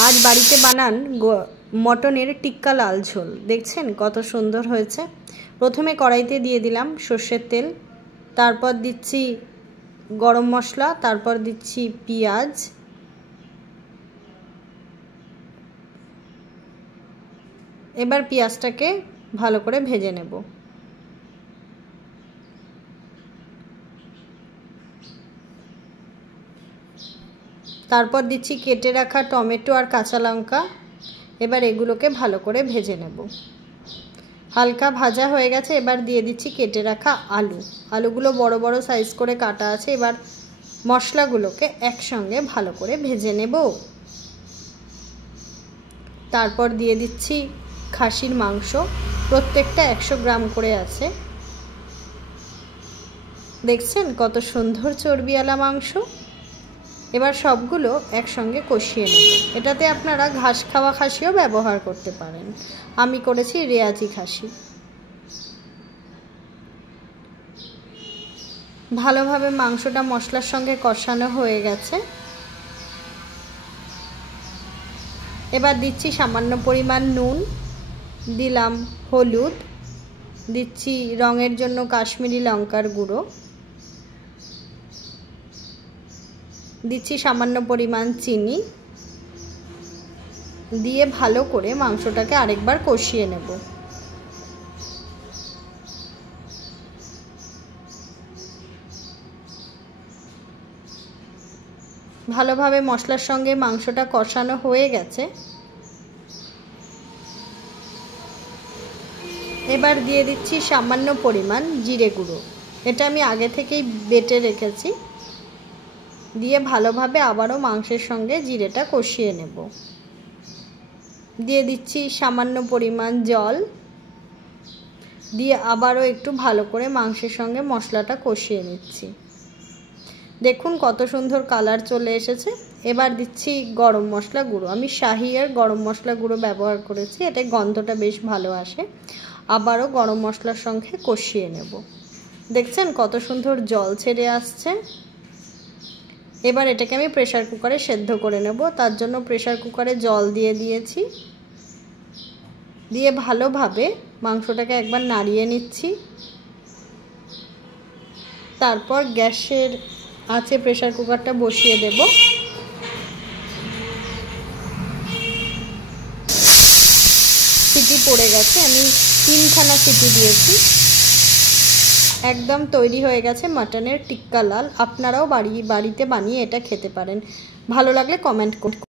আজ বাড়িতে বানান মটনের টিক্কা লাল ঝোল। দেখছেন কত সুন্দর হয়েছে। প্রথমে কড়াইতে দিয়ে দিলাম সর্ষের তেল, তারপর দিচ্ছি গরম মশলা, তারপর দিচ্ছি পেঁয়াজ, এবার পেঁয়াজটাকে ভালো করে ভেজে নেব। তারপর দিচ্ছি কেটে রাখা টমেটো আর কাঁচা লঙ্কা। এবার এগুলোকে ভালো করে ভেজে নেব। হালকা ভাজা হয়ে গেছে, এবার দিয়ে দিচ্ছি কেটে রাখা আলুগুলো বড় বড় সাইজ করে কাটা আছে। এবার মশলাগুলোকে একসঙ্গে ভালো করে ভেজে নেব। তারপর দিয়ে দিচ্ছি খাসির মাংস, প্রত্যেকটা 100 গ্রাম করে আছে। দেখছেন কত সুন্দর চর্বিওয়ালা মাংস। এবার সবগুলো একসঙ্গে কষিয়ে নেব। এটাতে আপনারা ঘাস খাওয়া খাসিও ব্যবহার করতে পারেন, আমি করেছি রেয়াজি খাসি। ভালোভাবে মাংসটা মশলার সঙ্গে কষানো হয়ে গেছে। এবার দিচ্ছি সামান্য পরিমাণ নুন, দিলাম হলুদ, দিচ্ছি রঙের জন্য কাশ্মীরি লঙ্কার গুঁড়ো, দিচ্ছি সামান্য পরিমাণ চিনি, দিয়ে ভালো করে মাংসটাকে আরেকবার কষিয়ে নেব। ভালোভাবে মশলার সঙ্গে মাংসটা কষানো হয়ে গেছে। এবার দিয়ে দিচ্ছি সামান্য পরিমাণ জিরে গুঁড়ো, এটা আমি আগে থেকেই বেটে রেখেছি। দিয়ে ভালোভাবে আবারও মাংসের সঙ্গে জিরেটা কষিয়ে নেব। দিয়ে দিচ্ছি সামান্য পরিমাণ জল, দিয়ে আবারও একটু ভালো করে মাংসের সঙ্গে মশলাটা কষিয়ে নিচ্ছি। দেখুন কত সুন্দর কালার চলে এসেছে। এবার দিচ্ছি গরম মশলা গুঁড়ো, আমি শাহিয়ার গরম মশলা গুঁড়ো ব্যবহার করেছি, এতে গন্ধটা বেশ ভালো আসে। আবারও গরম মশলার সঙ্গে কষিয়ে নেব। দেখছেন কত সুন্দর জল ছেড়ে আসছে। এবার এটাকে আমি প্রেসার কুকারে সেদ্ধ করে নেব। তার জন্য প্রেসার কুকারে জল দিয়ে দিয়েছি, দিয়ে ভালোভাবে মাংসটাকে একবার নাড়িয়ে নিচ্ছি। তারপর গ্যাসের আঁচে প্রেসার কুকারটা বসিয়ে দেব। সিটি পড়ে গেছে, আমি 3খানা সিটি দিয়েছি। একদম তৈরি হয়ে গেছে মটনের টিক্কা লাল। আপনারাও বাড়িতে বানিয়ে এটা খেতে পারেন। ভালো লাগলে কমেন্ট করুন।